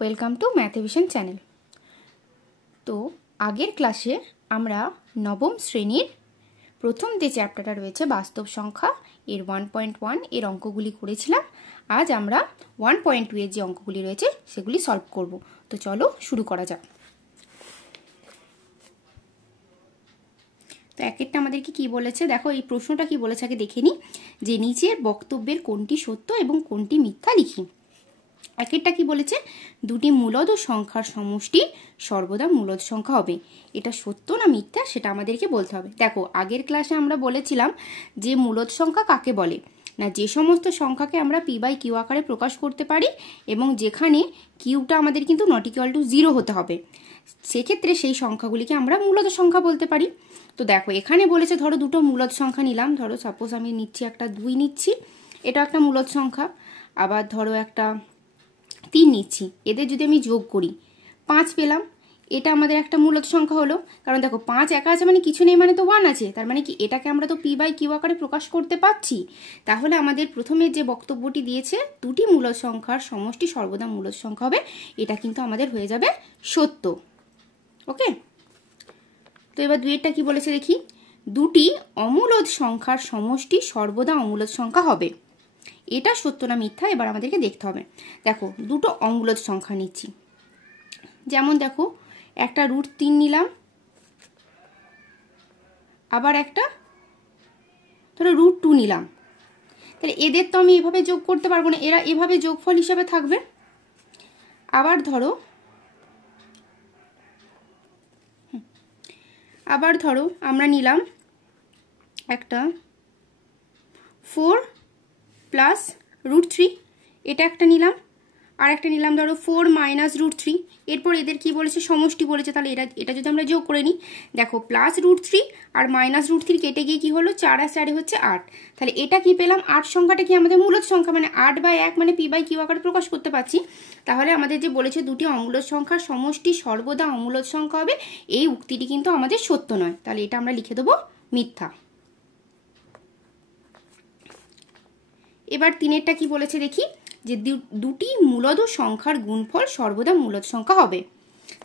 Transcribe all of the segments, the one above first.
Welcome to ম্যাথভিশন channel. তো আগের ক্লাসে আমরা নবম শ্রেণীর প্রথম যে চ্যাপ্টারটা রয়েছে বাস্তব সংখ্যা এর 1.1 এর অঙ্কগুলি করেছিলাম। আজ আমরা 1.2 এর যে অঙ্কগুলি রয়েছে সেগুলি সলভ করব। তো চলো শুরু করা যাক। তো একেরটা আমাদেরকে কি বলেছে দেখো, এই প্রশ্নটা কি বলেছে আগে দেখে নিই। যে নিচের বক্তব্যের কোনটি সত্য এবং কোনটি মিথ্যা লিখি। একেরটা কি বলেছে, দুটি মূলদ সংখ্যার সমষ্টি সর্বদা মূলদ সংখ্যা হবে। এটা সত্য না মিথ্যা সেটা আমাদেরকে বলতে হবে। দেখো আগের ক্লাসে আমরা বলেছিলাম যে মূলদ সংখ্যা কাকে বলে না, যে সমস্ত সংখ্যাকে আমরা পি বাই কিউ আকারে প্রকাশ করতে পারি এবং যেখানে কিউটা আমাদের কিন্তু নট ইকুয়াল টু 0 হতে হবে, সেক্ষেত্রে সেই সংখ্যাগুলিকে আমরা মূলদ সংখ্যা বলতে পারি। তো দেখো এখানে বলেছে ধরো দুটো মূলদ সংখ্যা নিলাম, ধরো সাপোজ আমি নিচ্ছি একটা 2 নিচ্ছি, এটা একটা মূলদ সংখ্যা। আবার ধরো একটা 3 নিচ্ছি, এদের যদি আমি যোগ করি 5 পেলাম, এটা আমাদের একটা মূলদ সংখ্যা হলো। কারণ দেখো 5 একা আছে মানে কিছু নেই, মানে তো 1 আছে, তার মানে কি এটাকে আমরা তো পি বাই কিউ আকারে প্রকাশ করতে পারছি। তাহলে আমাদের প্রথমে যে বক্তব্যটি দিয়েছে দুটি মূলদ সংখ্যার সমষ্টি সর্বদা মূলদ সংখ্যা হবে, এটা কিন্তু আমাদের হয়ে যাবে সত্য। ওকে, তো এবার দুইয়েরটা কি বলেছে দেখি, দুটি অমূলদ সংখ্যার সমষ্টি সর্বদা অমূলদ সংখ্যা হবে। এটা সত্য না মিথ্যা এবার আমাদেরকে দেখতে হবে। দেখো দুটো অমূলদ সংখ্যা নিচ্ছি, যেমন দেখো একটা √3 নিলাম, আবার একটা ধরো √2 নিলাম। তাহলে এদের তো আমি এভাবে যোগ করতে পারবো না, এরা এভাবে যোগফল হিসাবে থাকবে। আবার ধরো আমরা নিলাম একটা 4 প্লাস √3, এটা একটা নিলাম, আর একটা নিলাম ধরো 4 মাইনাস √3। এরপর এদের কি বলেছে, সমষ্টি বলেছে। তাহলে এটা যদি আমরা যোগ করে নিই, দেখো প্লাস √3 আর মাইনাস √3 কেটে গিয়ে কি হলো, 4 আর 4 হচ্ছে 8। তাহলে এটা কি পেলাম, 8 সংখ্যাটা কি আমাদের মূলদ সংখ্যা, মানে 8 বাই 1 মানে পি বাই কিউ আকারে প্রকাশ করতে পারছি। তাহলে আমাদের যে বলেছে দুটি অমূলদ সংখ্যার সমষ্টি সর্বদা অমূলদ সংখ্যা হবে, এই উক্তিটি কিন্তু আমাদের সত্য নয়। তাহলে এটা আমরা লিখে দেবো মিথ্যা। এবার 3এরটা কি বলেছে দেখি, যে দুটি মূলদ সংখ্যার গুণফল সর্বদা মূলদ সংখ্যা হবে।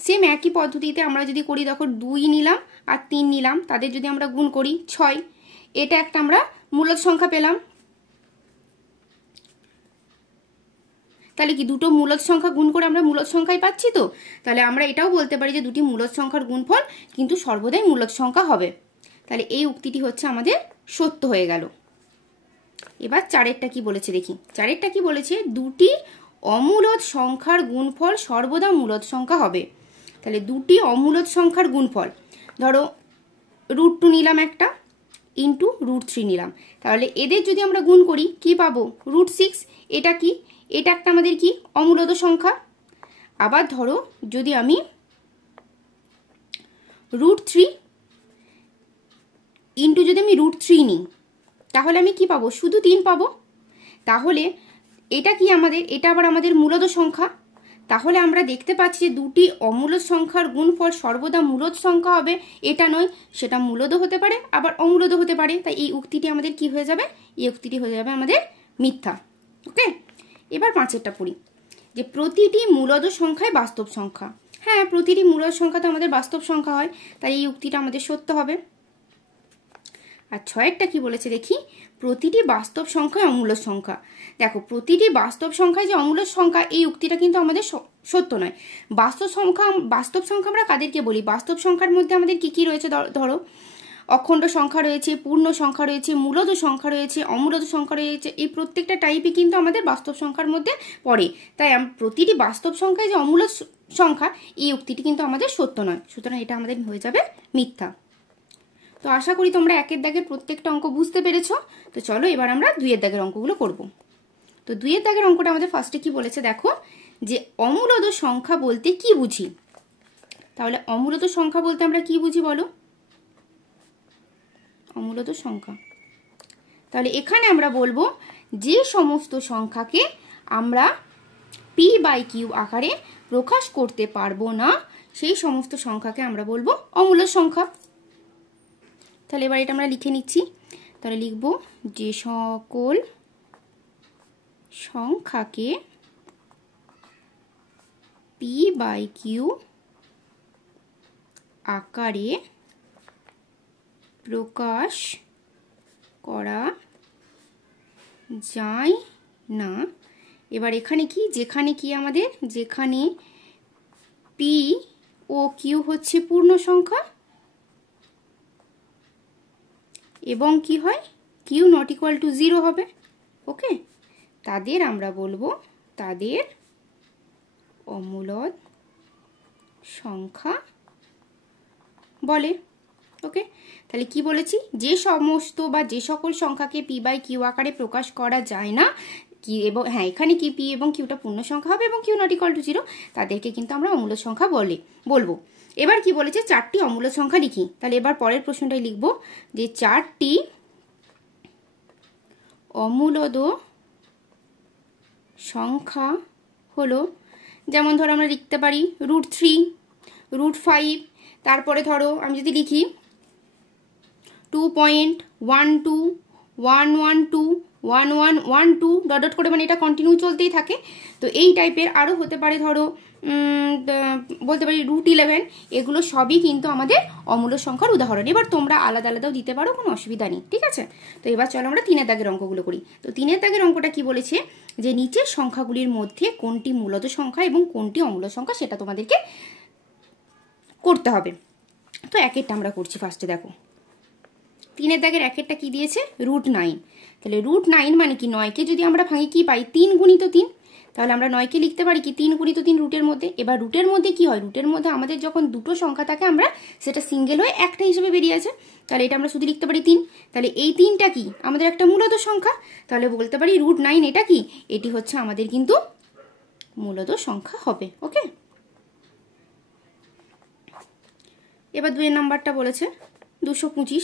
সেম একই পদ্ধতিতে আমরা যদি করি, দেখো 2 নিলাম আর 3 নিলাম, তাদের যদি আমরা গুণ করি 6, এটা একটা আমরা মূলদ সংখ্যা পেলাম। তাহলে কি দুটো মূলদ সংখ্যা গুণ করে আমরা মূলদ সংখ্যায় পাচ্ছি। তো তাহলে আমরা এটাও বলতে পারি যে দুটি মূলদ সংখ্যার গুণফল কিন্তু সর্বদাই মূলদ সংখ্যা হবে। তাহলে এই উক্তিটি হচ্ছে আমাদের সত্য হয়ে গেল। এবার 4এরটা কি বলেছে দেখি, 4এরটা কি বলেছে, দুটি অমূলদ সংখ্যার গুণফল সর্বদা মূলদ সংখ্যা হবে। তাহলে দুটি অমূলদ সংখ্যার গুণফল, ধরো √2 নিলাম একটা, ইন্টু √3 নিলাম, তাহলে এদের যদি আমরা গুণ করি কি পাবো, √6। এটা কি, এটা একটা আমাদের কি অমূলদ সংখ্যা। আবার ধরো যদি আমি √3 ইন্টু যদি আমি √3 নিই, তাহলে আমি কি পাবো, শুধু 3 পাবো। তাহলে এটা কি আমাদের, এটা আবার আমাদের মূলদ সংখ্যা। তাহলে আমরা দেখতে পাচ্ছি যে দুটি অমূলদ সংখ্যার গুণফল সর্বদা মূলদ সংখ্যা হবে, এটা নয়, সেটা মূলদ হতে পারে আবার অমূলদ হতে পারে। তাই এই উক্তিটি আমাদের কি হয়ে যাবে, এই উক্তিটি হয়ে যাবে আমাদের মিথ্যা। ওকে, এবার 5এরটা পড়ি, যে প্রতিটি মূলদ সংখ্যায় বাস্তব সংখ্যা। হ্যাঁ, প্রতিটি মূলদ সংখ্যা তো আমাদের বাস্তব সংখ্যা হয়, তাই এই উক্তিটা আমাদের সত্য হবে। আর 6এরটা কি বলেছে দেখি, প্রতিটি বাস্তব সংখ্যায় অমূলদ সংখ্যা। দেখো প্রতিটি বাস্তব সংখ্যায় যে অমূলদ সংখ্যা, এই উক্তিটা কিন্তু আমাদের সত্য নয়। বাস্তব সংখ্যা আমরা কাদেরকে বলি, বাস্তব সংখ্যার মধ্যে আমাদের কি কি রয়েছে, ধরো অখণ্ড সংখ্যা রয়েছে, পূর্ণ সংখ্যা রয়েছে, মূলদ সংখ্যা রয়েছে, অমূলদ সংখ্যা রয়েছে। এই প্রত্যেকটা টাইপই কিন্তু আমাদের বাস্তব সংখ্যার মধ্যে পড়ে। তাই প্রতিটি বাস্তব সংখ্যায় যে অমূলদ সংখ্যা, এই উক্তিটি কিন্তু আমাদের সত্য নয়, সুতরাং এটা আমাদের হয়ে যাবে মিথ্যা। তো আশা করি তোমরা 1এর দাগের প্রত্যেকটা অঙ্ক বুঝতে পেরেছো। তো চলো এবার আমরা 2এর দাগের অঙ্কগুলো করব। তো 2এর দাগের অঙ্কটা আমাদের ফার্স্টে কি বলেছে দেখো, যে অমূলদ সংখ্যা বলতে কি বুঝি। তাহলে অমূলদ সংখ্যা বলতে আমরা কি বুঝি বলো, অমূলদ সংখ্যা, তাহলে এখানে আমরা বলবো যে সমস্ত সংখ্যাকে আমরা পি বাই কিউ আকারে প্রকাশ করতে পারবো না, সেই সমস্ত সংখ্যাকে আমরা বলবো অমূলদ সংখ্যা। তাহলে এবার এটা আমরা লিখে নিচ্ছি। তাহলে লিখব যে সকল সংখ্যাকে পি বাই কিউ আকারে প্রকাশ করা যায় না। এবার এখানে কি, যেখানে কি আমাদের, যেখানে পি ও কিউ হচ্ছে পূর্ণ সংখ্যা এবং কি হয়, কিউ নট ইকুয়াল টু 0 হবে। ওকে, তাদের আমরা বলবো তাদের অমূলদ সংখ্যা বলে। ওকে, তাহলে কি বলেছি, যে সমস্ত বা যে সকল সংখ্যাকে পি বাই কিউ আকারে প্রকাশ করা যায় না, কি এবং হ্যাঁ এখানে কি পি এবং কিউটা পূর্ণ সংখ্যা হবে এবং কিউ নট ইকুয়াল টু 0, তাদেরকে কিন্তু আমরা অমূলদ সংখ্যা বলবো। এবার কি বলেছে, 4টি অমূলদ সংখ্যা লিখি। তাহলে এবার পরের প্রশ্নটাই লিখবো যে 4টি অমূলদ সংখ্যা হলো, যেমন ধরো আমরা লিখতে পারি √3, √5, তারপরে ধরো আমি যদি লিখি 2.1211211112 ডট ডট করে, মানে এটা কন্টিনিউ চলতেই থাকে। তো এই টাইপের আরও হতে পারে, ধরো বলতে পারি √11, এগুলো সবই কিন্তু আমাদের অমূলদ সংখ্যার উদাহরণ। এবার তোমরা আলাদা আলাদাও দিতে পারো, কোনো অসুবিধা নেই, ঠিক আছে। তো এবার চলো আমরা 3 দাগের অঙ্কগুলো করি। তো 3 দাগের অঙ্কটা কি বলেছে, যে নিচের সংখ্যাগুলির মধ্যে কোনটি মূলদ সংখ্যা এবং কোনটি অমূলদ সংখ্যা সেটা তোমাদেরকে করতে হবে। তো একেরটা আমরা করছি ফার্স্টে। দেখো 3 দাগের একেরটা কি দিয়েছে, √9। তাহলে √9 মানে কি, 9কে যদি আমরা ভাঙি কি পাই, 3 গুণিত 3। তাহলে আমরা 9কে লিখতে পারি কি 3 গুণিত 3 রুটের মধ্যে। এবার রুটের মধ্যে কি হয়, রুটের মধ্যে আমাদের যখন দুটো সংখ্যা থাকে আমরা সেটা সিঙ্গেল হয়ে একটা হিসেবে বেরিয়ে আছে, তাহলে এটা আমরা শুধু লিখতে পারি 3। তাহলে এই 3টা কি আমাদের একটা মূলদ সংখ্যা, তাহলে বলতে পারি √9 এটা কি, এটি হচ্ছে আমাদের কিন্তু মূলদ সংখ্যা হবে। ওকে, এবার 2 নাম্বারটা বলেছে 225।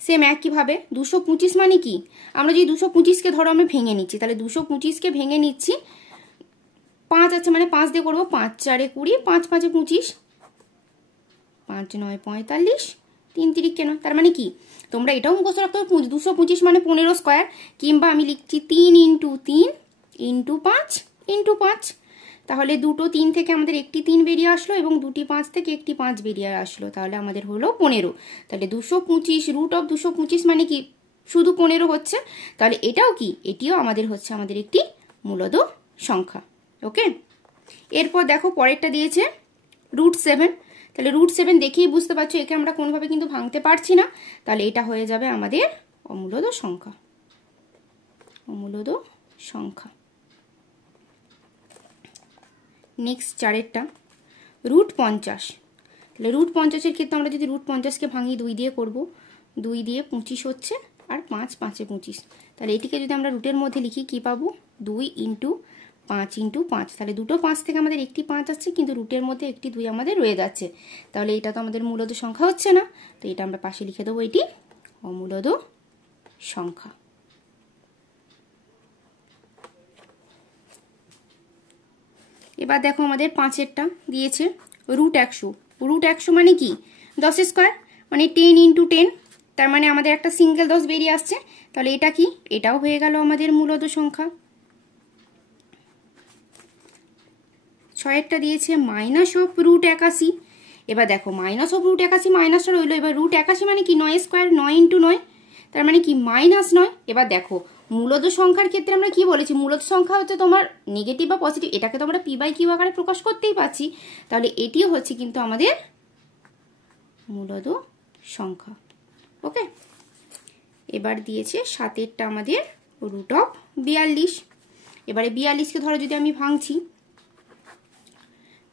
সেম একইভাবে 225 মানে কি, আমরা যদি 225কে ধরো আমরা ভেঙে নিচ্ছি, তাহলে 225কে ভেঙে নিচ্ছি, 5 আছে মানে 5 দিয়ে করবো, 5 4 20, 5 5 25, 5 9 45, 3 3 কেন, তার মানে কি তোমরা এটাও মুখস্থ রাখতে হবে, 225 মানে 15 স্কোয়ার, কিংবা আমি লিখছি 3 × 3 × 5 × 5। তাহলে দুটো 3 থেকে আমাদের একটি 3 বেরিয়ে আসলো এবং দুটি 5 থেকে একটি 5 বেরিয়ে আসলো, তাহলে আমাদের হলো 15। তাহলে 225 √225 মানে কি শুধু 15 হচ্ছে, তাহলে এটাও কি, এটিও আমাদের হচ্ছে আমাদের একটি মূলদ সংখ্যা। ওকে, এরপর দেখো পরেরটা দিয়েছে √7। তাহলে √7 দেখেই বুঝতে পারছো একে আমরা কোনোভাবে কিন্তু ভাঙতে পারছি না, তাহলে এটা হয়ে যাবে আমাদের অমূলদ সংখ্যা, অমূলদ সংখ্যা। নেক্সট 4এরটা √50। তাহলে √50-এর ক্ষেত্রে আমরা যদি √50কে ভাঙি 2 দিয়ে করব, 2 দিয়ে 25 হচ্ছে, আর 5 5 এ 25। তাহলে এটিকে যদি আমরা রুটের মধ্যে লিখি কি পাবো, 2 × 5 × 5। তাহলে দুটো 5 থেকে আমাদের একটি 5 আসছে, কিন্তু রুটের মধ্যে একটি 2 আমাদের রয়ে যাচ্ছে, তাহলে এটা তো আমাদের মূলদ সংখ্যা হচ্ছে না, তো এটা আমরা পাশে লিখে দেবো, এটি অমূলদ সংখ্যা। এবার দেখো আমাদের 5এরটা দিয়েছে √100। √100 মানে কি 10 স্কোয়ার, মানে 10 × 10, তার মানে আমাদের একটা সিঙ্গেল 10 বেরিয়ে আসছে, তাহলে এটা কি, এটাও হয়ে গেল আমাদের মূলদ সংখ্যা। 6এরটা দিয়েছে -√81। এবার দেখো -√81 মাইনাসটা রইলো, এবার √81 মানে কি 9 স্কোয়ার, 9 × 9, তার মানে কি -9। এবার দেখো মূলদ সংখ্যার ক্ষেত্রে আমরা কি বলেছি, মূলদ সংখ্যা হচ্ছে তোমার নেগেটিভ বা পজিটিভ, এটাকে তো আমরা পি বাই কিউ আকারে প্রকাশ করতেই পারছি, তাহলে এটিও হচ্ছে কিন্তু আমাদের মূলদ সংখ্যা। ওকে, এবার দিয়েছে 7এরটা আমাদের √42। এবারে 42কে ধরো যদি আমি ভাঙছি,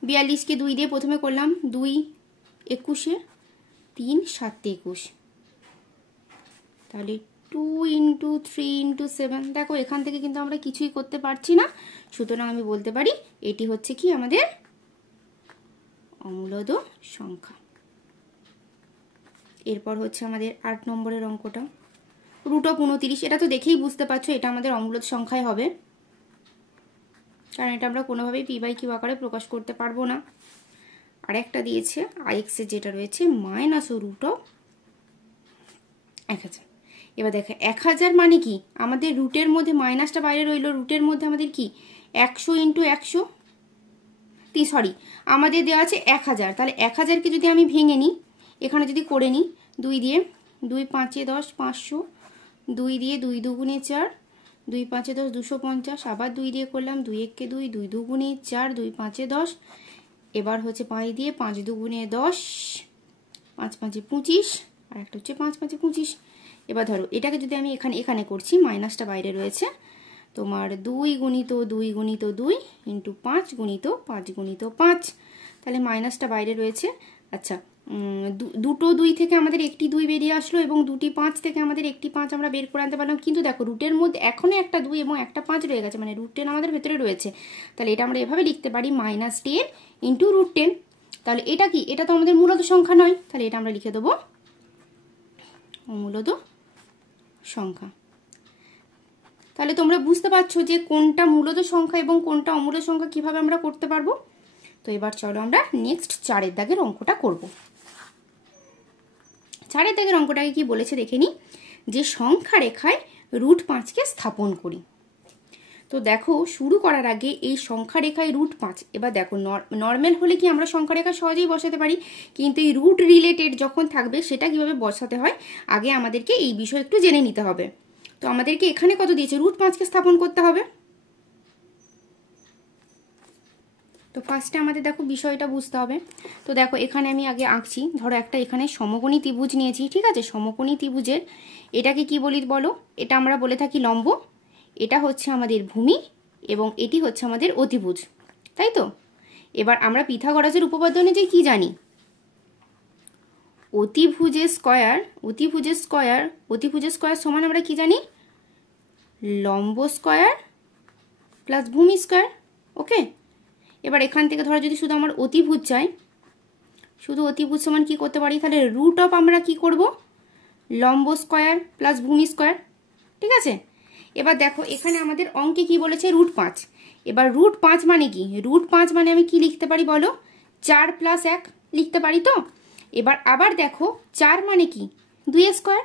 42কে 2 দিয়ে প্রথমে করলাম, 2 21, 3 7 21, তাহলে 2 × 3 × 7। দেখো এখান থেকে কিন্তু আমরা কিছুই করতে পারছি না, সুতরাং আমি বলতে পারি এটি হচ্ছে কি আমাদের অমূলদ সংখ্যা। এরপর হচ্ছে আমাদের 8 নম্বরের অঙ্কটা √29। এটা তো দেখেই বুঝতে পারছো এটা আমাদের অমূলদ সংখ্যায় হবে, কারণ এটা আমরা কোনোভাবেই পি বাই কিউ আকারে প্রকাশ করতে পারবো না। আর একটা দিয়েছে ix এর যেটা রয়েছে -√1000। এবার দেখো 1000 মানে কি আমাদের রুটের মধ্যে মাইনাসটা বাইরে রইলো, রুটের মধ্যে আমাদের কি 100 × 100, সরি আমাদের দেওয়া আছে 1000, তাহলে 1000কে যদি আমি ভেঙে নিই, এখানে যদি করে নিই 2 দিয়ে, 2 5 10 500, 2 দিয়ে 2 দুগুণে 4, 2 5 10 250, আবার 2 দিয়ে করলাম, 2 1 2, 2 দুগুণে 4, 2 5 10, এবার হচ্ছে 5 দিয়ে 5 দুগুণে 10, 5 5 25, আর একটা হচ্ছে 5 5 25। এবার ধরো এটাকে যদি আমি এখানে করছি, মাইনাসটা বাইরে রয়েছে, তোমার 2 গুণিত 2 গুণিত 2 ইন্টু 5 গুণিত 5 গুণিত 5, তাহলে মাইনাসটা বাইরে রয়েছে। আচ্ছা, দুটো 2 থেকে আমাদের একটি 2 বেরিয়ে আসলো এবং দুটি 5 থেকে আমাদের একটি 5 আমরা বের করে আনতে পারলাম, কিন্তু দেখো রুটের মধ্যে এখনো একটা 2 এবং একটা 5 রয়ে গেছে, মানে রুট 10 আমাদের ভেতরে রয়েছে। তাহলে এটা আমরা এভাবে লিখতে পারি -10 ইন্টু রুট 10। তাহলে এটা কি, এটা তো আমাদের মূলত সংখ্যা নয়, তাহলে এটা আমরা লিখে দেবো অমূলত সংখ্যা। তাহলে তোমরা বুঝতে পারছো যে কোনটা মূলত সংখ্যা এবং কোনটা অমূলত সংখ্যা কিভাবে আমরা করতে পারবো। তো এবার চলো আমরা নেক্সট 4 দাগের অঙ্কটা করব। 4 দাগের অঙ্কটাকে কি বলেছে দেখে নি, যে সংখ্যা রেখায় রুট 5কে স্থাপন করি। তো দেখো শুরু করার আগে এই সংখ্যা রেখায় রুট 5, এবার দেখো নর্মাল হলে কি আমরা সংখ্যা রেখা সহজেই বসাতে পারি, কিন্তু এই রুট রিলেটেড যখন থাকবে সেটা কিভাবে বসাতে হয় আগে আমাদেরকে এই বিষয় একটু জেনে নিতে হবে। তো আমাদেরকে এখানে কত দিয়েছে, রুট 5কে স্থাপন করতে হবে। তো ফার্স্টে আমাদের দেখো বিষয়টা বুঝতে হবে। তো দেখো এখানে আমি আগে আঁকছি, ধরো একটা এখানে সমকোণী ত্রিভুজ নিয়েছি, ঠিক আছে। সমকোণী ত্রিভুজের এটাকে কি বলি বলো, এটা আমরা বলে থাকি লম্ব, এটা হচ্ছে আমাদের ভূমি এবং এটি হচ্ছে আমাদের অতিভুজ, তাই তো। এবার আমরা পিথাগোরাসের উপপাদ্য অনুযায়ী যে কি জানি, অতিভুজের স্কয়ার সমান আমরা কি জানি, লম্ব স্কয়ার প্লাস ভূমি স্কয়ার। ওকে, এবার এখান থেকে ধরো যদি শুধু আমার অতিভুজ চাই, শুধু অতিভুজ সমান কি করতে পারি, তাহলে রুট অফ আমরা কি করব, লম্ব স্কয়ার প্লাস ভূমি স্কয়ার, ঠিক আছে। এবার দেখো এখানে আমাদের অঙ্কে কি বলেছে, রুট 5। এবার রুট 5 মানে কি, রুট 5 মানে আমি কি লিখতে পারি বলো, 4 প্লাস 1 লিখতে পারি তো। এবার আবার দেখো 4 মানে কি 2 স্কয়ার,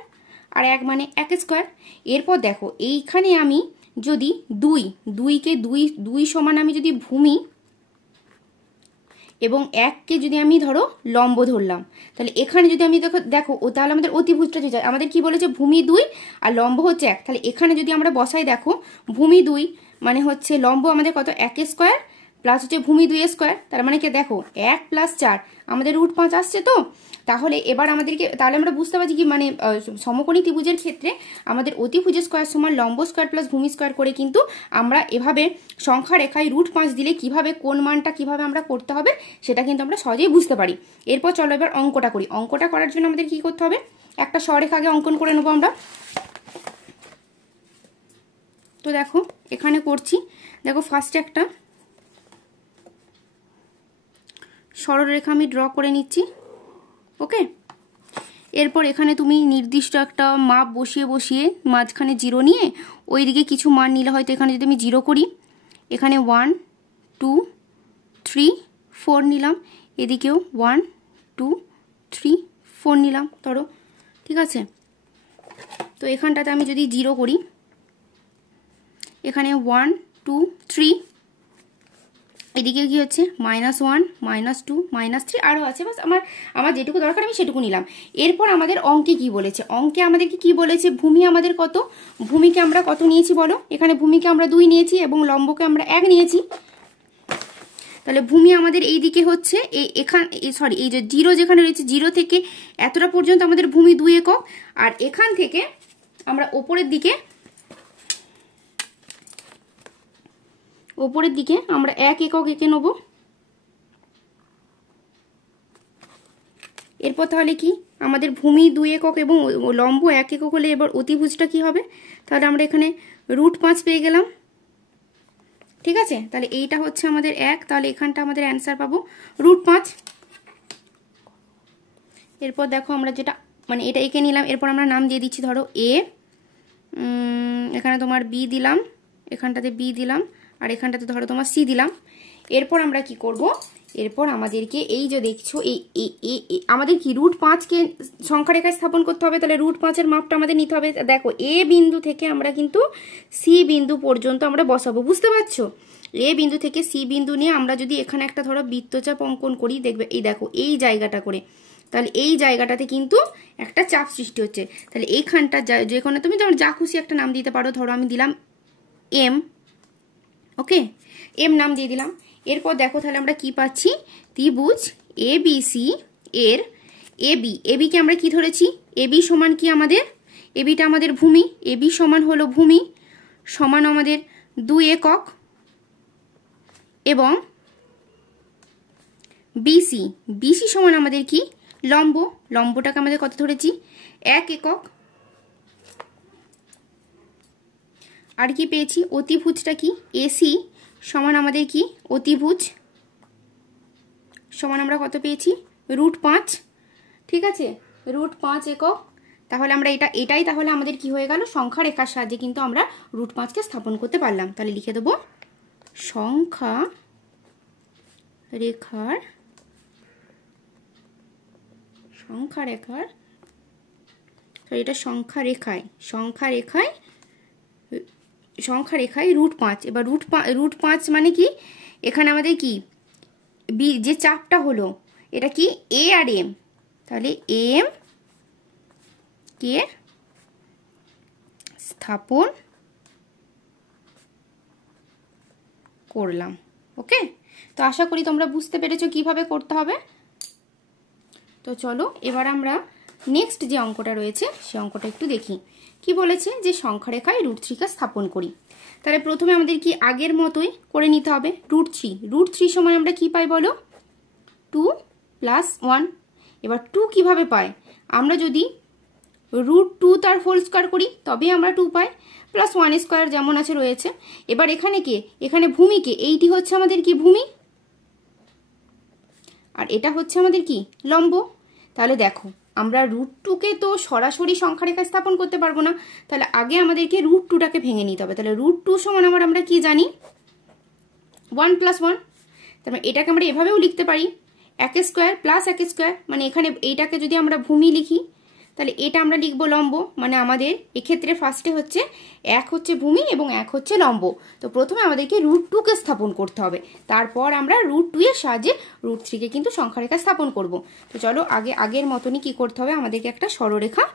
আর 1 মানে 1 স্কয়ার। এরপর দেখো এইখানে আমি যদি 2কে 2 সমান আমি যদি ভূমি এবং 1কে যদি আমি ধরো লম্ব ধরলাম, তাহলে এখানে যদি আমি দেখো তাহলে আমাদের অতিভুজটা যে যায়, আমাদের কি বলেছে ভূমি 2 আর লম্ব হচ্ছে 1। তাহলে এখানে যদি আমরা বসাই, দেখো ভূমি 2 মানে হচ্ছে লম্ব আমাদের কত 1 স্কয়ার প্লাস হচ্ছে ভূমি 2 স্কয়ার, তার মানে কি দেখো 1 প্লাস 4 আমাদের রুট 5 আসছে। তো তাহলে এবার আমাদেরকে, তাহলে আমরা বুঝতে পারছি কি, মানে সমকোণী ত্রিভুজের ক্ষেত্রে আমাদের অতিভুজের স্কয়ার সমান লম্ব স্কয়ার প্লাস ভূমি স্কয়ার করে কিন্তু আমরা এভাবে সংখ্যা রেখায় রুট 5 দিলে কিভাবে কোন মানটা কিভাবে আমরা করতে হবে সেটা কিন্তু আমরা সহজেই বুঝতে পারি। এরপর চলো এবার অঙ্কটা করি। অঙ্কটা করার জন্য আমাদের কি করতে হবে, একটা সরেখা আগে অঙ্কন করে নেবো আমরা। তো দেখো এখানে করছি, দেখো ফার্স্টে একটা সরলরেখা আমি ড্র করে নিচ্ছি। ওকে, এরপর এখানে তুমি নির্দিষ্ট একটা মাপ বসিয়ে মাঝখানে 0 নিয়ে ওইদিকে কিছু মান নিলে, হয়তো এখানে যদি আমি 0 করি, এখানে 1 2 3 4 নিলাম, এদিকেও 1 2 3 4 নিলাম ধরো, ঠিক আছে। তো এখানটাতে আমি যদি 0 করি, এখানে 1 2 3, এদিকে কি হচ্ছে -1 -2 -3 আরও আছে, বাস আমার যেটুকু দরকার আমি সেটুকু নিলাম। এরপর আমাদের অঙ্কে কি বলেছে, অঙ্কে আমাদেরকে কি বলেছে, ভূমি আমাদের কত, ভূমিকে আমরা কত নিয়েছি বলো, এখানে ভূমিকে আমরা 2 নিয়েছি এবং লম্বকে আমরা 1 নিয়েছি। তাহলে ভূমি আমাদের এই দিকে হচ্ছে এই যে 0 যেখানে রয়েছে 0 থেকে এতটা পর্যন্ত আমাদের ভূমি 2 একক, আর এখান থেকে আমরা ওপরের দিকে আমরা 1 একক এঁকে নেব। এরপর তাহলে কি আমাদের ভূমি 2 একক এবং লম্ব 1 একক হলে এবার অতিভুজটা কি হবে, তাহলে আমরা এখানে রুট 5 পেয়ে গেলাম, ঠিক আছে। তাহলে এইটা হচ্ছে আমাদের 1, তাহলে এখানটা আমাদের অ্যান্সার পাবো রুট 5। এরপর দেখো আমরা যেটা মানে এটা এঁকে নিলাম, এরপর আমরা নাম দিয়ে দিচ্ছি, ধরো এ, এখানে তোমার বি দিলাম, এখানটাতে বি দিলাম, আর এখানটাতে ধরো তোমার সি দিলাম। এরপর আমরা কি করব, এরপর আমাদেরকে এই যে দেখছো আমাদের কি রুট 5কে সংখ্যা রেখায় স্থাপন করতে হবে, তাহলে রুট 5-এর মাপটা আমাদের নিতে হবে। দেখো এ বিন্দু থেকে আমরা কিন্তু সি বিন্দু পর্যন্ত আমরা বসাবো, বুঝতে পারছো। এ বিন্দু থেকে সি বিন্দু নিয়ে আমরা যদি এখানে একটা ধরো বৃত্তচাপ অঙ্কন করি, দেখবে এই দেখো এই জায়গাটা করে, তাহলে এই জায়গাটাতে কিন্তু একটা চাপ সৃষ্টি হচ্ছে। তাহলে এইখানটা যেখানে তুমি যেমন যা খুশি একটা নাম দিতে পারো, ধরো আমি দিলাম এম, ওকে, এম নাম দিয়ে দিলাম। এরপর দেখো তাহলে আমরা কি পাচ্ছি, ত্রিভুজ এ বি সি এর এবি কে আমরা কি ধরেছি, এবি সমান কি আমাদের, এবিটা আমাদের ভূমি, এবি সমান হলো ভূমি সমান আমাদের 2 একক, এবং বিসি সমান আমাদের কি লম্ব, লম্বটাকে আমাদের কত ধরেছি 1 একক। আর কি পেয়েছি, অতিভুজটা কি এসি সমান আমাদের কি অতিভুজ সমান আমরা কত পেয়েছি √5, ঠিক আছে, √5 একক। তাহলে আমরা এটাই তাহলে আমাদের কি হয়ে গেল, সংখ্যা রেখার সাহায্যে কিন্তু আমরা √5কে স্থাপন করতে পারলাম। তাহলে লিখে দেবো সংখ্যা রেখার এটা সংখ্যা রেখায় √5। এবার √5 মানে কি, এখানে আমাদের কি যে চাপটা হলো এটা কি এ আর এম, তাহলে এম কে স্থাপন করলাম। ওকে, তো আশা করি তোমরা বুঝতে পেরেছো কিভাবে করতে হবে। তো চলো এবার আমরা নেক্সট যে অঙ্কটা রয়েছে সেই অঙ্কটা একটু দেখি। কি বলেছে, যে সংখ্যা রেখায় √3 স্থাপন করি। তাহলে প্রথমে আমাদের কি আগের মতোই করে নিতে হবে, √3 সময় আমরা কি পাই বলো 2 + 1। এবার 2 কিভাবে পাই, আমরা যদি √2 তার হোল স্কয়ার করি তবেই আমরা 2 পাই, +1 স্কয়ার যেমন আছে রয়েছে। এবার এখানে কে, এখানে ভূমিকে, এইটি হচ্ছে আমাদের কি ভূমি, আর এটা হচ্ছে আমাদের কি লম্ব। তাহলে দেখো আমরা √2কে তো সরাসরি সংখ্যা রেখায় স্থাপন করতে পারবো না, তাহলে আগে আমাদেরকে √2টাকে ভেঙে নিতে হবে। তাহলে √2 সমান আমরা কি জানি 1 + 1। তার মানে এটাকে আমরা এভাবেও লিখতে পারি 1 স্কয়ার + 1 স্কয়ার, মানে এখানে এইটাকে যদি আমরা ভূমি লিখি তাহলে এটা আমরা লিখবো লম্ব। মানে আমাদের এক্ষেত্রে ফার্স্টে হচ্ছে 1 হচ্ছে ভূমি এবং 1 হচ্ছে লম্ব। তো প্রথমে আমাদেরকে √2কে স্থাপন করতে হবে, তারপর আমরা √2 এর সাহায্যে √3কে কিন্তু সংখ্যা রেখা স্থাপন করব। তো চলো আগের মতনই কি করতে হবে, আমাদেরকে একটা সরলরেখা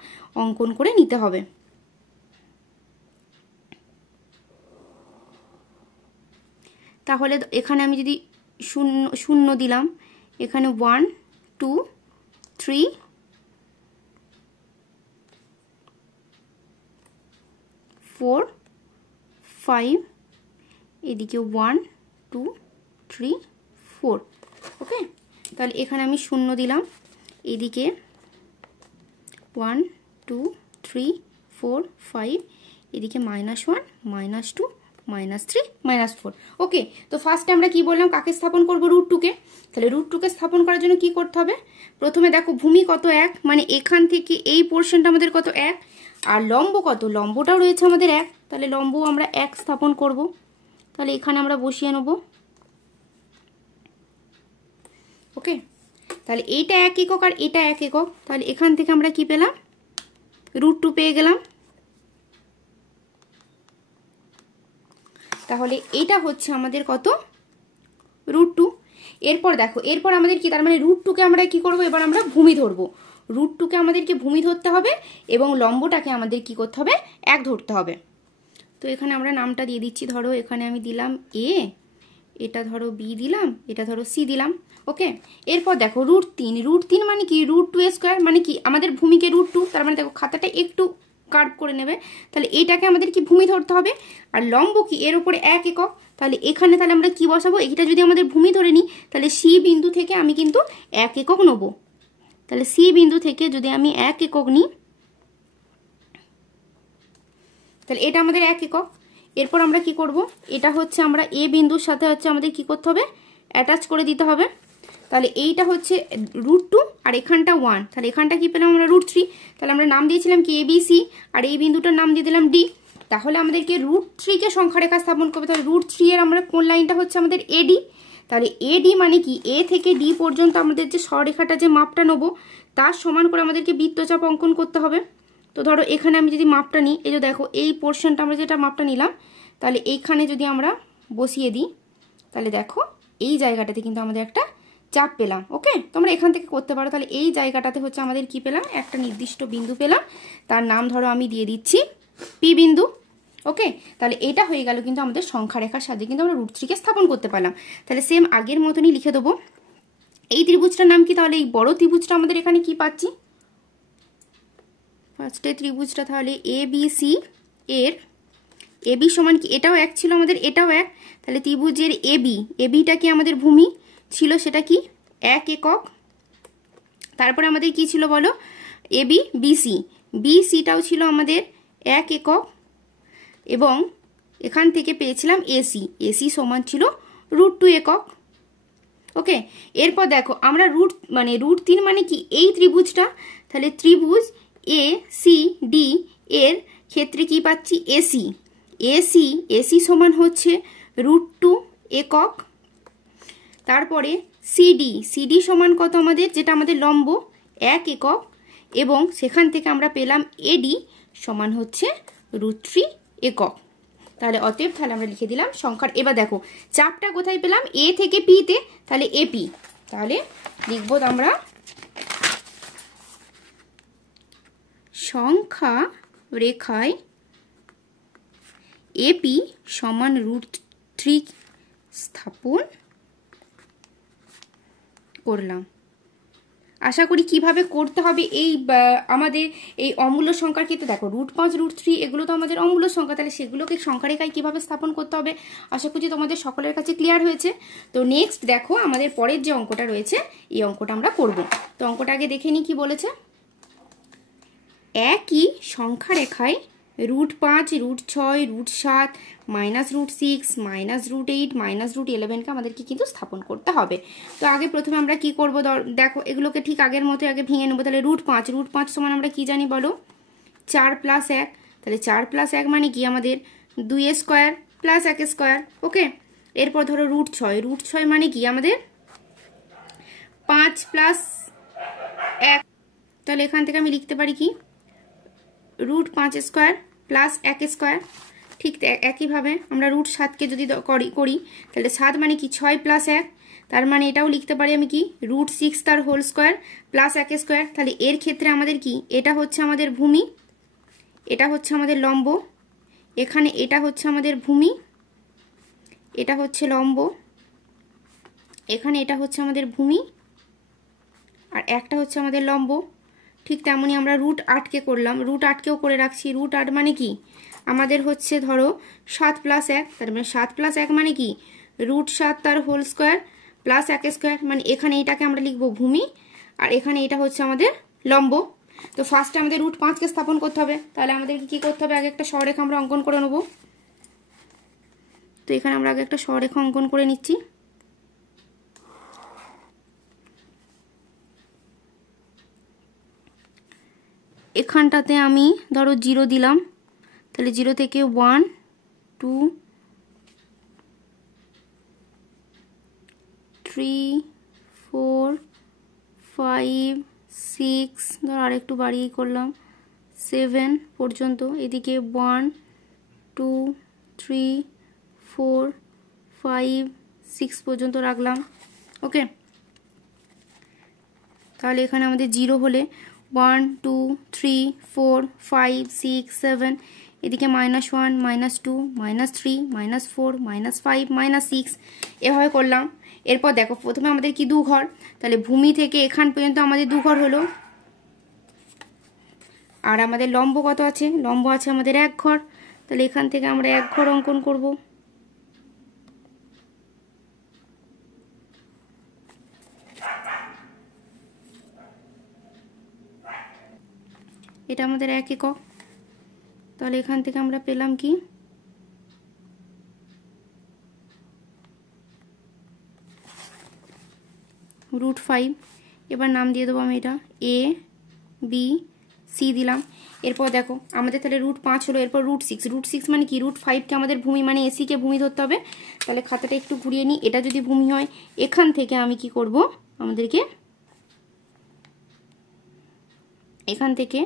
অঙ্কন করে নিতে হবে। তাহলে এখানে আমি যদি শূন্য দিলাম, এখানে 1 2 3 4 5, এদিকে 1 2 3 4, ওকে। তাহলে এখানে আমি 0 দিলাম, এদিকে 1 2 3 4 5, এদিকে -1 -2 -3 -4, ওকে। তো ফার্স্টে আমরা কি বললাম, কাকে স্থাপন করব √2কে। তাহলে √2কে স্থাপন করার জন্য কি করতে হবে, প্রথমে দেখো ভূমি কত 1, মানে এখান থেকে এই পোর্শনটা আমাদের কত 1, আর লম্ব কত, লম্বটাও রয়েছে আমাদের 1, তাহলে লম্ব আমরা 1 স্থাপন করব। তাহলে এখানে আমরা বসিয়ে নেব, ওকে। তাহলে এইটা 1 একক আর এটা 1 একক, তাহলে এখান থেকে আমরা কি পেলাম √2 পেয়ে গেলাম। তাহলে এটা হচ্ছে আমাদের কত √2। এরপর দেখো, এরপর আমাদের কি, তার মানে √2কে আমরা কি করব, এবার আমরা ভূমি ধরবো। √2কে আমাদেরকে ভূমি ধরতে হবে এবং লম্বটাকে আমাদের কি করতে হবে 1 ধরতে হবে। তো এখানে আমরা নামটা দিয়ে দিচ্ছি, ধরো এখানে আমি দিলাম এ, এটা ধরো বি দিলাম, এটা ধরো সি দিলাম, ওকে। এরপর দেখো √3 মানে কি √2 স্কয়ার, মানে কি আমাদের ভূমিকে √2, তার মানে দেখো খাতাটা একটু কার্ভ করে নেবে। তাহলে এটাকে আমাদের কি ভূমি ধরতে হবে, আর লম্ব কি এর উপরে 1 একক। তাহলে এখানে তাহলে আমরা কি বসাবো, এটা যদি আমাদের ভূমি ধরে নিই তাহলে সি বিন্দু থেকে আমি কিন্তু 1 একক নেব। তাহলে সি বিন্দু থেকে যদি আমি 1 একক নিই তাহলে এটা আমাদের 1 একক। এরপর আমরা কি করব, এটা হচ্ছে আমরা এ বিন্দুর সাথে হচ্ছে আমাদের কি করতে হবে অ্যাটাচ করে দিতে হবে। তাহলে এইটা হচ্ছে √2 আর এখানটা 1, তাহলে এখানটা কি পেলাম আমরা √3। তাহলে আমরা নাম দিয়েছিলাম কি ABC, আর এই বিন্দুটার নাম দিয়ে দিলাম D। তাহলে আমাদেরকে √3কে সংখ্যা রেখা স্থাপন করবে। তাহলে √3 এর আমরা কোন লাইনটা হচ্ছে আমাদের AD। তাহলে AD মানে কি A থেকে D পর্যন্ত আমাদের যে সরলরেখাটা যে মাপটা নেব তার সমান করে আমাদেরকে বৃত্তচাপ অঙ্কন করতে হবে। তো ধরো এখানে আমি যদি মাপটা নিই, এই যে দেখো এই পোর্শনটা আমরা যেটা মাপটা নিলাম, তাহলে এইখানে যদি আমরা বসিয়ে দিই তাহলে দেখো এই জায়গাটাতে কিন্তু আমাদের একটা চাপ পেলাম। ওকে, তোমরা এখান থেকে করতে পারো। তাহলে এই জায়গাটাতে হচ্ছে আমাদের কি পেলাম, একটা নির্দিষ্ট বিন্দু পেলাম, তার নাম ধরো আমি দিয়ে দিচ্ছি পি বিন্দু। ওকে, তাহলে এটা হয়ে গেল কিন্তু আমাদের সংখ্যা রেখার সাহায্যে কিন্তু আমরা √3 কে স্থাপন করতে পারলাম। তাহলে সেম আগের মতনই লিখে দেবো। এই ত্রিভুজটার নাম কি, তাহলে এই বড় ত্রিভুজটা আমাদের এখানে কি পাচ্ছি, ফার্স্টে ত্রিভুজটা তাহলে এ বি সি, এর এ বি সমান কি, এটাও এক ছিল আমাদের, এটাও এক। তাহলে ত্রিভুজের এ বিটা কি আমাদের ভূমি ছিল, সেটা কি 1 একক। তারপরে আমাদের কি ছিল বলো, এ বি বিসি, বিসিটাও ছিল আমাদের 1 একক। এবং এখান থেকে পেয়েছিলাম এসি, এসি সমান ছিল √2 একক। ওকে, এরপর দেখো আমরা √3 মানে কি, এই ত্রিভুজটা, তাহলে ত্রিভুজ এ সি ডি এর ক্ষেত্রে কি পাচ্ছি, এসি, এসি এসি সমান হচ্ছে √2 একক। তারপরে সিডি, সিডি সমান কত আমাদের, যেটা আমাদের লম্ব, 1 একক। এবং সেখান থেকে আমরা পেলাম এডি সমান হচ্ছে √3 একক। তাহলে অতএব তাহলে আমরা লিখে দিলাম সংখ্যার। এবার দেখো চাপটা কোথায় পেলাম, এ থেকে পি তে, তাহলে এপি। তাহলে লিখবো আমরা সংখ্যা রেখায় এপি সমান √3 স্থাপন করলাম। আশা করি কিভাবে করতে হবে এই আমাদের এই অমূল্য সংখ্যার ক্ষেত্রে। দেখো √5 √3 এগুলো তো আমাদের অমূল্য সংখ্যা, তাহলে সেগুলোকে সংখ্যা রেখায় কিভাবে স্থাপন করতে হবে আশা করছি তোমাদের সকলের কাছে ক্লিয়ার হয়েছে। তো নেক্সট দেখো আমাদের পরের যে অঙ্কটা রয়েছে, এই অঙ্কটা আমরা করব। তো অঙ্কটা আগে দেখে নিই কি বলেছে। একই সংখ্যা রেখায় √5 √6 √7 -√6 -√8 -√11কে আমাদেরকে কিন্তু স্থাপন করতে হবে। তো আগে প্রথমে আমরা কি করব, দেখো এগুলোকে ঠিক আগের মতো আগে ভেঙে নেবো। তাহলে √5 সমান আমরা কি জানি বলো, 4 + 1। তাহলে 4 + 1 মানে কি আমাদের 2 স্কোয়ার প্লাস 1 স্কোয়ার। ওকে, এরপর ধরো √6 মানে কি আমাদের 5 + 1। তাহলে এখান থেকে আমি লিখতে পারি কি √5 স্কোয়ার প্লাস 1 স্কোয়ার। ঠিক একইভাবে আমরা √7কে যদি করি তাহলে 7 মানে কি 6 + 1, তার মানে এটাও লিখতে পারি আমি কি √6 তার হোল স্কোয়ার প্লাস 1 স্কোয়ার। তাহলে এর ক্ষেত্রে আমাদের কি, এটা হচ্ছে আমাদের ভূমি, এটা হচ্ছে আমাদের লম্ব, এখানে এটা হচ্ছে আমাদের ভূমি, এটা হচ্ছে লম্ব, এখানে এটা হচ্ছে আমাদের ভূমি, আর একটা হচ্ছে আমাদের লম্ব। ঠিক তেমনি আমরা √8কে করলাম, √8কেও করে রাখছি। √8 মানে কি আমাদের হচ্ছে ধরো 7 + 1, তার মানে 7 + 1 মানে কি √7 তার হোল স্কোয়ার প্লাস 1 স্কোয়ার। মানে এখানে এটাকে আমরা লিখবো ভূমি, আর এখানে এটা হচ্ছে আমাদের লম্ব। তো ফার্স্টে আমাদের √5কে স্থাপন করতে হবে। তাহলে আমাদেরকে কি করতে হবে, আগে একটা সরলরেখা আমরা অঙ্কন করে নেব। তো এখানে আমরা আগে একটা সরলরেখা অঙ্কন করে নিচ্ছি। এখানটাতে আমি ধরো 0 দিলাম, তাহলে 0 থেকে 1 2 3 4 5 6, ধরো আর একটু বাড়িয়ে করলাম 7 পর্যন্ত। এদিকে 1 2 3 4 5 6 পর্যন্ত রাখলাম। ওকে, তাহলে এখানে আমাদের 0 হলে 1 2 3 4 5 6 7, এদিকে -1 -2 -3 -4 -5 -6 এভাবে করলাম। এরপর দেখো প্রথমে আমাদের কি 2 ঘর, তাহলে ভূমি থেকে এখান পর্যন্ত আমাদের 2 ঘর হলো। আর আমাদের লম্ব কত আছে, লম্ব আছে আমাদের 1 ঘর। তাহলে এখান থেকে আমরা 1 ঘর অঙ্কন করব। এটা আমাদের 1 একক। তাহলে এখান থেকে আমরা পেলাম কি √5। এবার নাম দিয়ে দেবো আমি, এটা এ বি সি দিলাম। এরপর দেখো আমাদের তাহলে √5 হলো, এরপর √6 মানে কি √5কে আমাদের ভূমি মানে এসিকে ভূমি ধরতে হবে। তাহলে খাতাটা একটু ঘুরিয়ে নিই, এটা যদি ভূমি হয় এখান থেকে আমি কি করব, আমাদেরকে এখান থেকে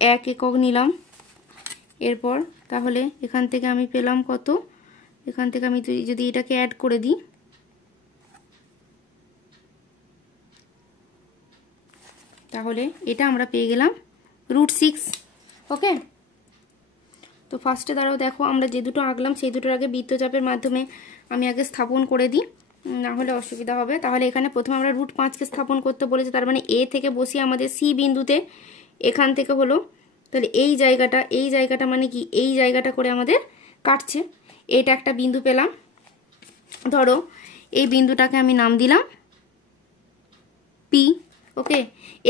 1 একক নিলাম। এরপর তাহলে এখান থেকে আমি পেলাম কত, এখান থেকে আমি যদি এটাকে অ্যাড করে দিই, তাহলে এটা আমরা পেয়ে গেলাম √6। ওকে, তো ফার্স্টে দাঁড়াও দেখো আমরা যে দুটো আঁকলাম সেই দুটোর আগে বৃত্তচাপের মাধ্যমে আমি আগে স্থাপন করে দিই, না হলে অসুবিধা হবে। তাহলে এখানে প্রথমে আমরা √5কে স্থাপন করতে বলেছি, তার মানে এ থেকে বসিয়ে আমাদের সি বিন্দুতে এখান থেকে হলো, তাহলে এই জায়গাটা মানে কি এই জায়গাটা করে আমাদের কাটছে। এটা একটা বিন্দু পেলাম, ধরো এই বিন্দুটাকে আমি নাম দিলাম পি। ওকে,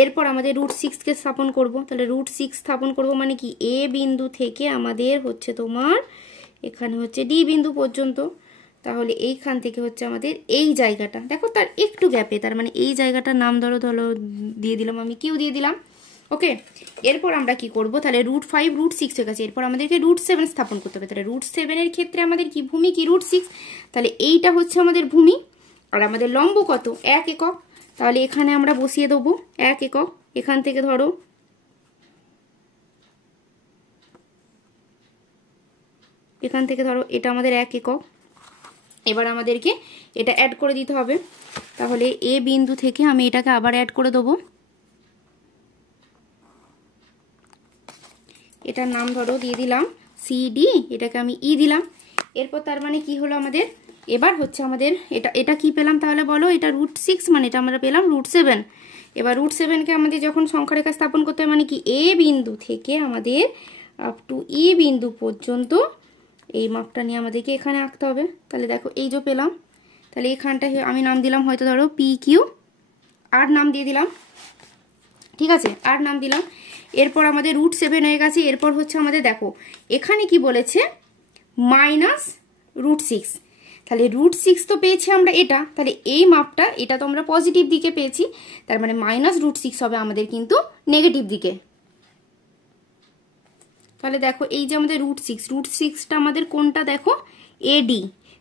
এরপর আমাদের √6কে স্থাপন করব, তাহলে √6 স্থাপন করব মানে কি এ বিন্দু থেকে আমাদের হচ্ছে তোমার এখানে হচ্ছে ডি বিন্দু পর্যন্ত। তাহলে এইখান থেকে হচ্ছে আমাদের এই জায়গাটা দেখো তার একটু গ্যাপে, তার মানে এই জায়গাটার নাম ধরো দিয়ে দিলাম আমি কিউ দিয়ে দিলাম। ওকে, এরপর আমরা কি করব, তাহলে √5 √6 হয়ে গেছে, এরপর আমাদেরকে √7 স্থাপন করতে হবে। তাহলে √7 এর ক্ষেত্রে আমাদের কি ভূমি কি √6, তাহলে এইটা হচ্ছে আমাদের ভূমি, আর আমাদের লম্ব কত 1 একক। তাহলে এখানে আমরা বসিয়ে দেবো 1 একক। এখান থেকে ধরো এটা আমাদের 1 একক। এবার আমাদেরকে এটা অ্যাড করে দিতে হবে, তাহলে এ বিন্দু থেকে আমি এটাকে আবার অ্যাড করে দেবো, এটার নাম ধরো দিয়ে দিলাম সিডি, এটাকে আমি ই দিলাম। এরপর তার মানে কি হলো আমাদের, এবার হচ্ছে আমাদের এটা কি পেলাম তাহলে বলো, এটা √6 মানে এটা আমরা পেলাম √7। এবার √7কে আমাদের যখন সংখ্যারেখা স্থাপন করতে হয় মানে কি এ বিন্দু থেকে আমাদের আপ টু ই বিন্দু পর্যন্ত এই মাপটা নিয়ে আমাদেরকে এখানে আঁকতে হবে। তাহলে দেখো এই যে পেলাম, তাহলে এখানটা আমি নাম দিলাম হয়তো ধরো PQ, আর নাম দিয়ে দিলাম, ঠিক আছে, আর নাম দিলাম। এরপর আমাদের √7 হয়ে গেছে। এরপর হচ্ছে আমাদের দেখো এখানে কি বলেছে -√6, তাহলে √6 তো পেয়েছি আমরা এটা, তাহলে এই মাপটা এটা তো আমরা পজিটিভ দিকে পেয়েছি, তার মানে -√6 হবে আমাদের কিন্তু নেগেটিভ দিকে। তাহলে দেখো এই যে আমাদের √6টা আমাদের কোনটা দেখো AD,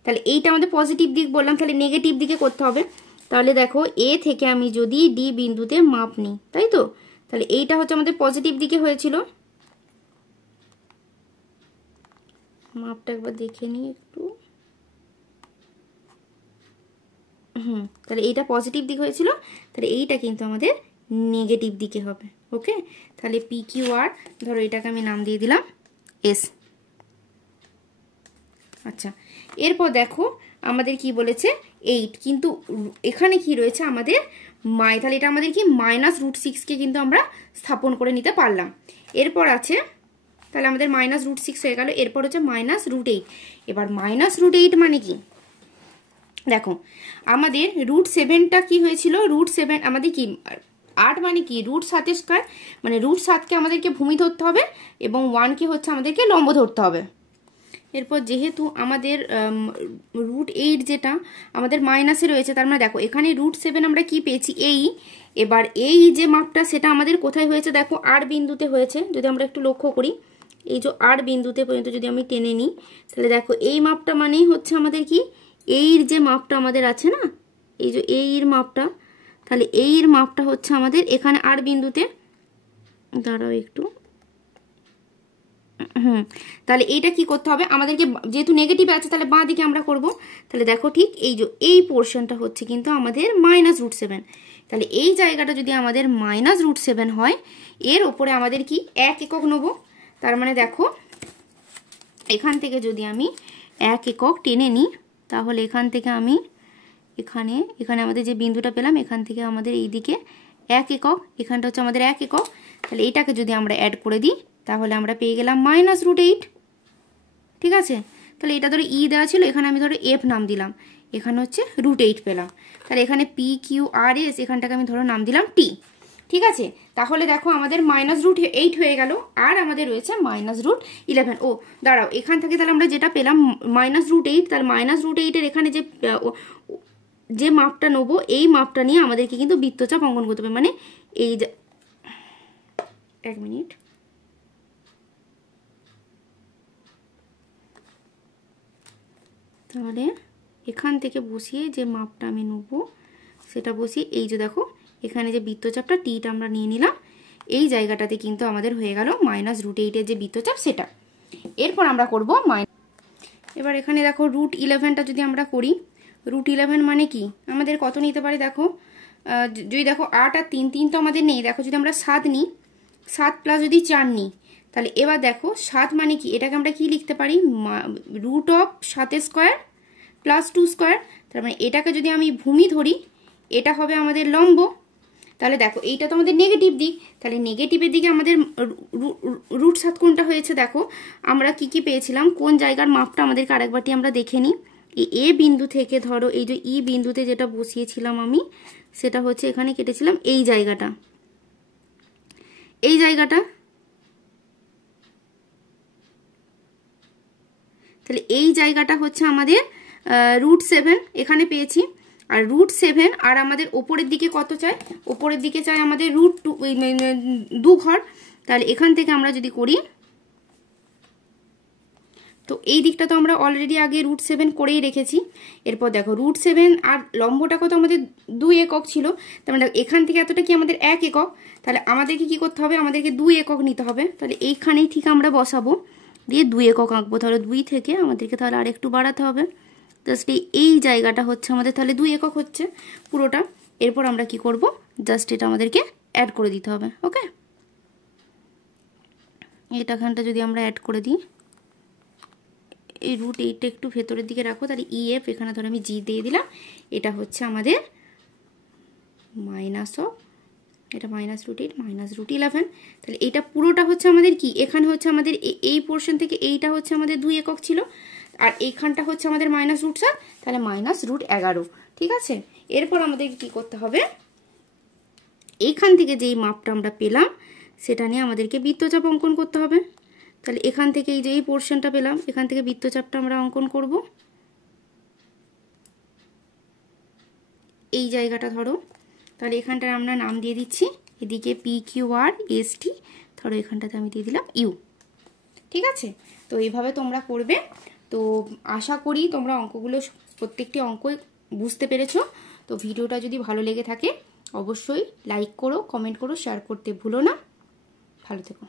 তাহলে এইটা আমাদের পজিটিভ দিক বললাম, তাহলে নেগেটিভ দিকে করতে হবে। তাহলে দেখো এ থেকে আমি যদি ডি বিন্দুতে মাপ নিই, তাই তো, তাহলে এইটা হচ্ছে আমাদের পজিটিভ দিকে হয়েছিল, মাপটা একবার দেখে নিই একটু, তাহলে এইটা পজিটিভ দিক হয়েছিল, তাহলে এইটা কিন্তু আমাদের নেগেটিভ দিকে হবে। ওকে, তাহলে PQR ধরো এটাকে আমি নাম দিয়ে দিলাম S। আচ্ছা, এরপর দেখো আমাদের কি বলেছে 8, কিন্তু এখানে কি রয়েছে আমাদের তাহলে এটা আমাদের কি -√6কে কিন্তু আমরা স্থাপন করে নিতে পারলাম। এরপর আছে তাহলে আমাদের -√6 হয়ে গেল, এরপর হচ্ছে -√8। এবার -√8 মানে কি দেখো আমাদের √7টা কি হয়েছিল, √7 আমাদের কি 8 মানে কি √7² মানে √7কে আমাদেরকে ভূমি ধরতে হবে এবং 1কে হচ্ছে আমাদেরকে লম্ব ধরতে হবে। এরপর যেহেতু আমাদের √8 যেটা আমাদের মাইনাসে রয়েছে, তার মানে দেখো এখানে √7 আমরা কি পেয়েছি এই, এবার এই যে মাপটা সেটা আমাদের কোথায় হয়েছে দেখো আর বিন্দুতে হয়েছে। যদি আমরা একটু লক্ষ্য করি এই যে আর বিন্দুতে পর্যন্ত যদি আমি টেনে নিই, তাহলে দেখো এই মাপটা মানেই হচ্ছে আমাদের কি এইর যে মাপটা আমাদের আছে না, এই যে এইর মাপটা, তাহলে এইর মাপটা হচ্ছে আমাদের এখানে আর বিন্দুতে, দাঁড়াও একটু, তাহলে এইটা কি করতে হবে আমাদেরকে, যেহেতু নেগেটিভ আছে তাহলে বাঁ দিকে আমরা করব। তাহলে দেখো ঠিক এই যে এই পোর্শনটা হচ্ছে কিন্তু আমাদের -√7, তাহলে এই জায়গাটা যদি আমাদের -√7 হয়, এর উপরে আমাদের কি 1 একক নেব। তার মানে দেখো এখান থেকে যদি আমি 1 একক টেনে নিই, তাহলে এখান থেকে আমি এখানে আমাদের যে বিন্দুটা পেলাম এখান থেকে আমাদের এই দিকে 1 একক, এখানটা হচ্ছে আমাদের 1 একক, তাহলে এটাকে যদি আমরা অ্যাড করে দিই তাহলে আমরা পেয়ে গেলাম -√8। ঠিক আছে, তাহলে এটা ধরো ই দেওয়া ছিল, এখানে আমি ধরো F নাম দিলাম, এখানে হচ্ছে √8 পেলাম, তাহলে এখানে PQRS এখানটাকে আমি ধরো নাম দিলাম T। ঠিক আছে, তাহলে দেখো আমাদের -√8 হয়ে গেল, আর আমাদের রয়েছে -√11। ও দাঁড়াও, এখান থেকে তাহলে আমরা যেটা পেলাম -√8, তাহলে -√8 এর এখানে যে মাপটা নেবো এই মাপটা নিয়ে আমাদেরকে কিন্তু বৃত্তচাপ অঙ্কন করতে হবে, মানে এই যে 1 মিনিট, তাহলে এখান থেকে বসিয়ে যে মাপটা আমি নেব সেটা বসিয়ে এই যে দেখো এখানে যে বৃত্তচাপটা টিটা আমরা নিয়ে নিলাম, এই জায়গাটাতে কিন্তু আমাদের হয়ে গেল -√8 এর যে বৃত্তচাপ সেটা। এরপর আমরা করব এবার এখানে দেখো √11টা যদি আমরা করি, √11 মানে কি আমাদের কত নিতে পারে দেখো, যদি দেখো 8 আর 3, 3 তো আমাদের নেই, দেখো যদি আমরা 7 নিই, 7 প্লাস যদি 4 নিই, তাহলে এবার দেখো 7 মানে কি, এটাকে আমরা কি লিখতে পারি, √7² প্লাস 2 স্কোয়ার। তার মানে এটাকে যদি আমি ভূমি ধরি, এটা হবে আমাদের লম্ব। তাহলে দেখো এইটা তো আমাদের নেগেটিভ দিক, তাহলে নেগেটিভের দিকে আমাদের √7 কোনটা হয়েছে, দেখো আমরা কি কি পেয়েছিলাম, কোন জায়গার মাপটা আমাদেরকে আরেকবারটি আমরা দেখে নিই। এই এ বিন্দু থেকে ধরো এই যে ই বিন্দুতে যেটা বসিয়েছিলাম আমি, সেটা হচ্ছে এখানে কেটেছিলাম এই জায়গাটা, এই জায়গাটা। তাহলে এই জায়গাটা হচ্ছে আমাদের √7 এখানে পেয়েছি। আর √7 আর আমাদের ওপরের দিকে কত চাই, ওপরের দিকে চাই আমাদের √2 ঘর। তাহলে এখান থেকে আমরা যদি করি, তো এই দিকটা তো আমরা অলরেডি আগে √7 করেই রেখেছি। এরপর দেখো √7 আর লম্বটা কত আমাদের 2 একক ছিল, তার মানে এখান থেকে এতটা কি আমাদের 1 একক। তাহলে আমাদেরকে কি করতে হবে, আমাদেরকে 2 একক নিতে হবে। তাহলে এইখানেই ঠিক আমরা বসাবো, দিয়ে 2 একক আঁকবো। তাহলে 2 থেকে আমাদেরকে তাহলে আর একটু বাড়াতে হবে, জাস্ট এই জায়গাটা হচ্ছে আমাদের তাহলে 2 একক হচ্ছে পুরোটা। এরপর আমরা কি করব, জাস্ট এটা আমাদেরকে অ্যাড করে দিতে হবে। ওকে, এটাখানটা যদি আমরা অ্যাড করে দিই, এই √8টা একটু ভেতরের দিকে রাখো, তাহলে EF এখানে ধরে আমি G দিয়ে দিলাম। এটা হচ্ছে আমাদের এটা -√8 -√11। তাহলে এটা পুরোটা হচ্ছে আমাদের কি, এখানে হচ্ছে আমাদের এই পোর্শন থেকে এইটা হচ্ছে আমাদের 2 একক ছিল, আর এইখানটা হচ্ছে আমাদের -√7, তাহলে -√11। ঠিক আছে, এরপর আমাদের কি করতে হবে, এইখান থেকে যেই মাপটা আমরা পেলাম সেটা নিয়ে আমাদেরকে বৃত্তচাপ অঙ্কন করতে হবে। তাহলে এখান থেকে এই যে এই পোর্শনটা পেলাম, এখান থেকে বৃত্তচাপটা আমরা অঙ্কন করব। এই জায়গাটা ধরো, তাহলে এখানটার আমরা নাম দিয়ে দিচ্ছি, এদিকে PQR ST, ধরো এখানটাতে আমি দিয়ে দিলাম U। ঠিক আছে, তো এইভাবে তোমরা করবে। তো আশা করি তোমরা অঙ্কগুলো প্রত্যেকটি অঙ্ক বুঝতে পেরেছো। তো ভিডিওটা যদি ভালো লেগে থাকে অবশ্যই লাইক করো, কমেন্ট করো, শেয়ার করতে ভুলো না। ভালো থেকো।